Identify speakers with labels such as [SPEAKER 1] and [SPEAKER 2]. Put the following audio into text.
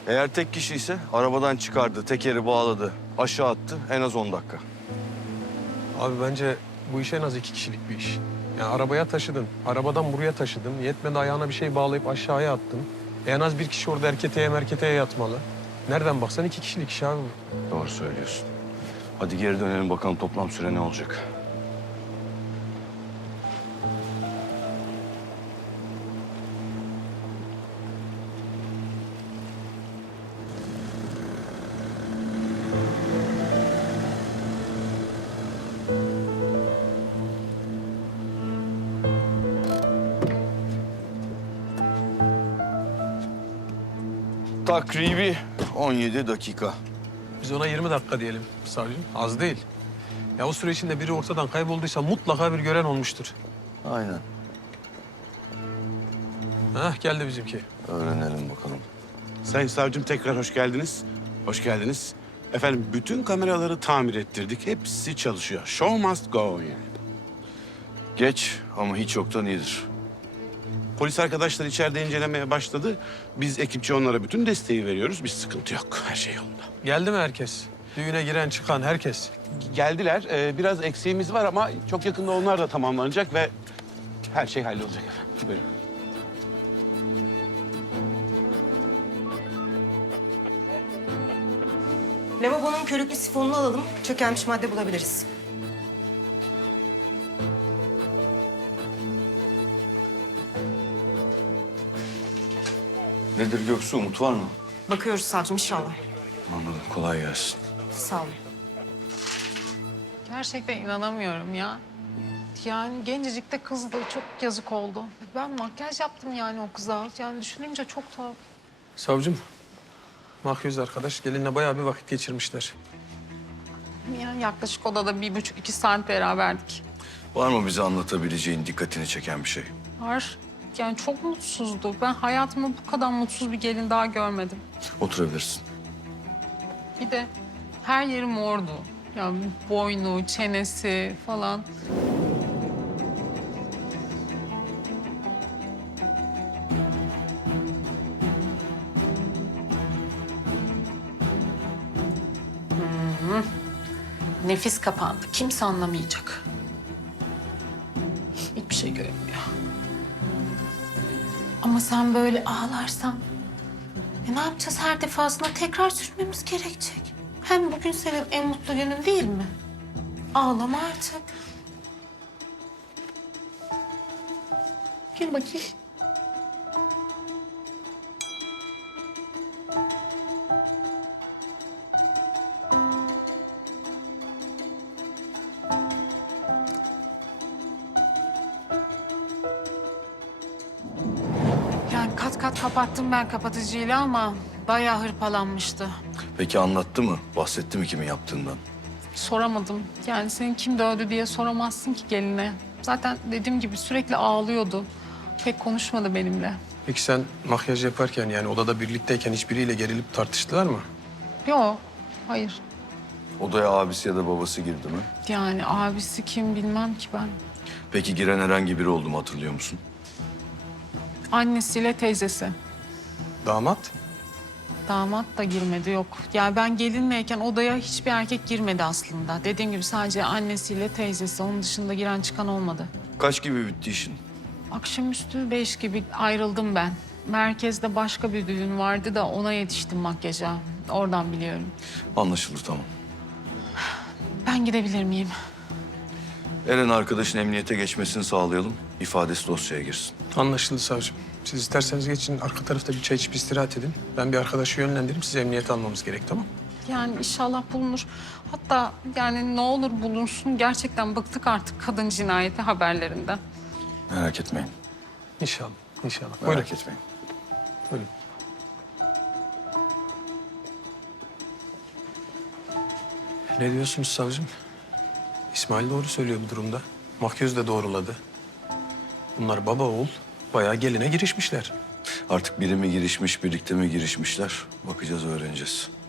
[SPEAKER 1] Eğer tek kişi ise arabadan çıkardı, tekeri bağladı, aşağı attı. En az 10 dakika.
[SPEAKER 2] Abi bence bu iş en az 2 kişilik bir iş. Yani arabaya taşıdın, arabadan buraya taşıdın. Yetmedi ayağına bir şey bağlayıp aşağıya attın. En az bir kişi orada erketeye merketeye yatmalı. Nereden baksan 2 kişilik iş abi bu.
[SPEAKER 1] Doğru söylüyorsun. Hadi geri dönelim bakalım toplam süre ne olacak. Takribi 17 dakika.
[SPEAKER 2] Biz ona 20 dakika diyelim savcım. Az değil. Ya o süre içinde biri ortadan kaybolduysa mutlaka bir gören olmuştur.
[SPEAKER 1] Aynen.
[SPEAKER 2] Hah geldi bizimki.
[SPEAKER 1] Öğrenelim bakalım.
[SPEAKER 3] Sayın savcım tekrar hoş geldiniz. Hoş geldiniz. Efendim bütün kameraları tamir ettirdik. Hepsi çalışıyor. Show must go yani.
[SPEAKER 1] Geç ama hiç yoktan iyidir.
[SPEAKER 3] Polis arkadaşlar içeride incelemeye başladı. Biz ekipçe onlara bütün desteği veriyoruz. Bir sıkıntı yok. Her şey yolunda.
[SPEAKER 2] Geldi mi herkes? Düğüne giren çıkan herkes.
[SPEAKER 3] Geldiler. Biraz eksiğimiz var ama çok yakında onlar da tamamlanacak ve her şey hallolacak efendim. Buyurun.
[SPEAKER 4] Lavabonun körüklü sifonunu alalım. Çökelmiş madde bulabiliriz.
[SPEAKER 1] Nedir Göksu, umut var mı?
[SPEAKER 4] Bakıyoruz savcım inşallah.
[SPEAKER 1] Anladım, kolay gelsin.
[SPEAKER 4] Sağ olun.
[SPEAKER 5] Gerçekten inanamıyorum ya. Yani gencecik de kızdı. Çok yazık oldu. Ben makyaj yaptım yani o kıza. Yani düşününce çok tuhaf.
[SPEAKER 2] Savcım, makyöz arkadaş gelinle bayağı bir vakit geçirmişler.
[SPEAKER 5] Yani yaklaşık odada 1,5-2 saat beraberdik.
[SPEAKER 1] Var mı bize anlatabileceğin, dikkatini çeken bir şey?
[SPEAKER 5] Var. Yani çok mutsuzdu. Ben hayatımda bu kadar mutsuz bir gelin daha görmedim.
[SPEAKER 1] Oturabilirsin.
[SPEAKER 5] Bir de her yeri mordu. Yani boynu, çenesi falan. Nefis kapandı. Kimse anlamayacak. Hiçbir şey görünmüyor. Ama sen böyle ağlarsan... ne yapacağız her defasında? Tekrar sürmemiz gerekecek. Hem bugün senin en mutlu günün değil mi? Ağlama artık. Gel bakayım. Yani kat kat kapattım ben kapatıcıyla ama bayağı hırpalanmıştı.
[SPEAKER 1] Peki anlattı mı? Bahsetti mi kimin yaptığından?
[SPEAKER 5] Soramadım. Yani seni kim dövdü diye soramazsın ki geline. Zaten dediğim gibi sürekli ağlıyordu. Pek konuşmadı benimle.
[SPEAKER 2] Peki sen makyaj yaparken yani odada birlikteyken hiçbiriyle gerilip tartıştılar mı?
[SPEAKER 5] Yok, hayır.
[SPEAKER 1] Odaya abisi ya da babası girdi mi?
[SPEAKER 5] Yani abisi kim bilmem ki ben.
[SPEAKER 1] Peki giren herhangi biri oldu mu, hatırlıyor musun?
[SPEAKER 5] Annesiyle teyzesi.
[SPEAKER 2] Damat?
[SPEAKER 5] Damat da girmedi yok. Yani ben gelinleyken odaya hiçbir erkek girmedi aslında. Dediğim gibi sadece annesiyle teyzesi. Onun dışında giren çıkan olmadı.
[SPEAKER 1] Kaç gibi bitti işin?
[SPEAKER 5] Akşamüstü 5 gibi ayrıldım ben. Merkezde başka bir düğün vardı da ona yetiştim makyaja. Oradan biliyorum.
[SPEAKER 1] Anlaşıldı, tamam.
[SPEAKER 5] Ben gidebilir miyim?
[SPEAKER 1] Eren arkadaşın emniyete geçmesini sağlayalım. İfadesi dosyaya girsin.
[SPEAKER 2] Anlaşıldı savcım. Siz isterseniz geçin arka tarafta bir çay içip istirahat edin. Ben bir arkadaşı yönlendireyim, sizi emniyete almamız gerek, tamam?
[SPEAKER 5] Yani inşallah bulunur. Hatta yani ne olur bulunsun. Gerçekten bıktık artık kadın cinayeti haberlerinden.
[SPEAKER 1] Merak etmeyin.
[SPEAKER 2] İnşallah, inşallah.
[SPEAKER 1] Merak etmeyin.
[SPEAKER 2] Buyurun. Ne diyorsunuz savcım? İsmail doğru söylüyor bu durumda. Makyöz de doğruladı. Bunlar baba oğul bayağı geline girişmişler.
[SPEAKER 1] Artık biri mi girişmiş, birlikte mi girişmişler? Bakacağız, öğreneceğiz.